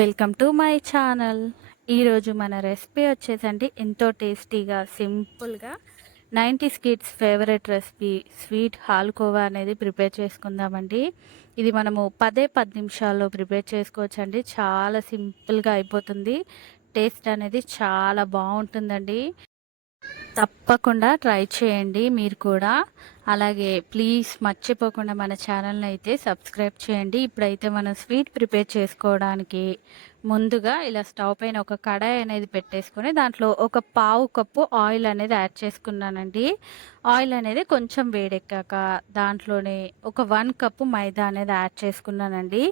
Welcome to my channel. ఈరోజు మన recipe వచ్చేసండి ఎంతో టేస్టీగా సింపుల్గా 90s kids favourite recipe sweet హాల్కోవా అనేది ప్రిపేర్ చేసుకుందామండి. ఇది మనము 10 నిమిషాల్లో ప్రిపేర్ చేసుకోవచ్చండి. చాలా సింపుల్గా అయిపోతుంది. టేస్ట్ అనేది చాలా బాగుంటుందండి. తప్పకుండా ట్రై చేయండి మీరు కూడా. అలాగే ప్లీజ్ మర్చిపోకుండా మన ఛానల్ని అయితే సబ్స్క్రైబ్ చేయండి. ఇప్పుడైతే మనం స్వీట్ ప్రిపేర్ చేసుకోవడానికి ముందుగా ఇలా స్టవ్ పైన ఒక కడాయి అనేది పెట్టేసుకొని దాంట్లో ఒక పావు కప్పు ఆయిల్ అనేది యాడ్ చేసుకున్నానండి. ఆయిల్ అనేది కొంచెం వేడెక్కాక దాంట్లోనే ఒక 1 కప్పు మైదా అనేది యాడ్ చేసుకున్నానండి.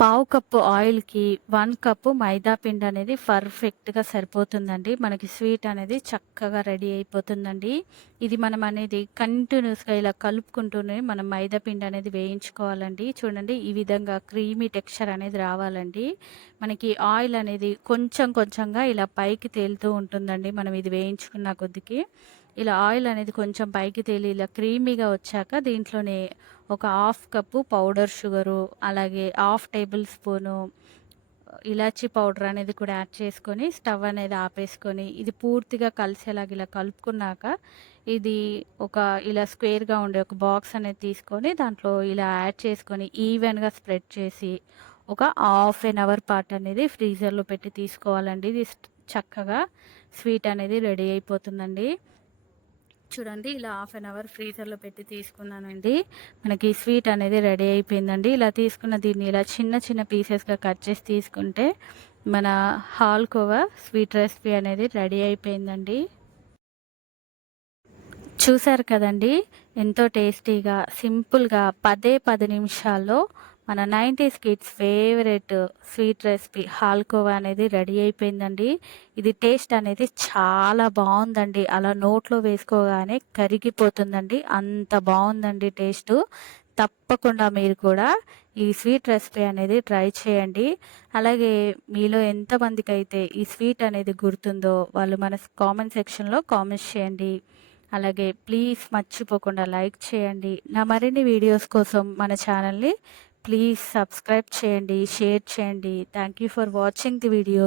పావు కప్పు ఆయిల్‌కి 1 కప్పు మైదా పిండి అనేది పర్ఫెక్ట్‌గా సరిపోతుందండి. మనకి స్వీట్ అనేది చక్కగా రెడీ అయిపోతుందండి. ఇది మనం అనేది కంటిన్యూస్‌గా ఇలా కలుపుకుంటూనే మనం మైదా పిండి అనేది వేయించుకోవాలండి. చూడండి ఈ విధంగా క్రీమీ టెక్స్చర్ అనేది రావాలండి. మనకి ఆయిల్ అనేది కొంచెం కొంచెంగా ఇలా పైకి తేలుతూ ఉంటుందండి. మనం ఇది వేయించుకున్న కొద్దికి. ఇలా ఆయిల్ అనేది కొంచెం పైకి తేలి ఇలా క్రీమీగా వచ్చాక దీంట్లోనే ఒక హాఫ్ కప్పు పౌడర్ షుగరు, అలాగే హాఫ్ టేబుల్ స్పూను ఇలాచీ పౌడర్ అనేది కూడా యాడ్ చేసుకొని స్టవ్ అనేది ఆపేసుకొని ఇది పూర్తిగా కలిసేలాగా ఇలా కలుపుకున్నాక ఇది ఒక ఇలా స్క్వేర్గా ఉండే ఒక బాక్స్ అనేది తీసుకొని దాంట్లో ఇలా యాడ్ చేసుకొని ఈవెన్గా స్ప్రెడ్ చేసి ఒక హాఫ్ ఎన్ అవర్ పాటు అనేది ఫ్రీజర్లో పెట్టి తీసుకోవాలండి. ఇది చక్కగా స్వీట్ అనేది రెడీ అయిపోతుందండి. చూడండి ఇలా హాఫ్ అన్ అవర్ ఫ్రీజర్లో పెట్టి తీసుకున్నానండి. మనకి స్వీట్ అనేది రెడీ అయిపోయిందండి. ఇలా తీసుకున్న దీన్ని ఇలా చిన్న చిన్న పీసెస్గా కట్ చేసి తీసుకుంటే మన హాల్కోవా స్వీట్ రెసిపీ అనేది రెడీ అయిపోయిందండి. చూసారు కదండి ఎంతో టేస్టీగా సింపుల్గా 10 నిమిషాల్లో మన 90s kids favourite sweet recipe హాల్కోవా అనేది రెడీ అయిపోయిందండి. ఇది టేస్ట్ అనేది చాలా బాగుందండి. అలా నోట్లో వేసుకోగానే కరిగిపోతుందండి. అంత బాగుందండి టేస్టు. తప్పకుండా మీరు కూడా ఈ స్వీట్ రెసిపీ అనేది ట్రై చేయండి. అలాగే మీలో ఎంతమందికైతే ఈ స్వీట్ అనేది గుర్తుందో వాళ్ళు మన కామెంట్ సెక్షన్లో కామెంట్స్ చేయండి. అలాగే ప్లీజ్ మర్చిపోకుండా లైక్ చేయండి. నా మరిన్ని వీడియోస్ కోసం మన ఛానల్ని ప్లీజ్ సబ్స్క్రైబ్ చేయండి, షేర్ చేయండి. Thank you for watching the video.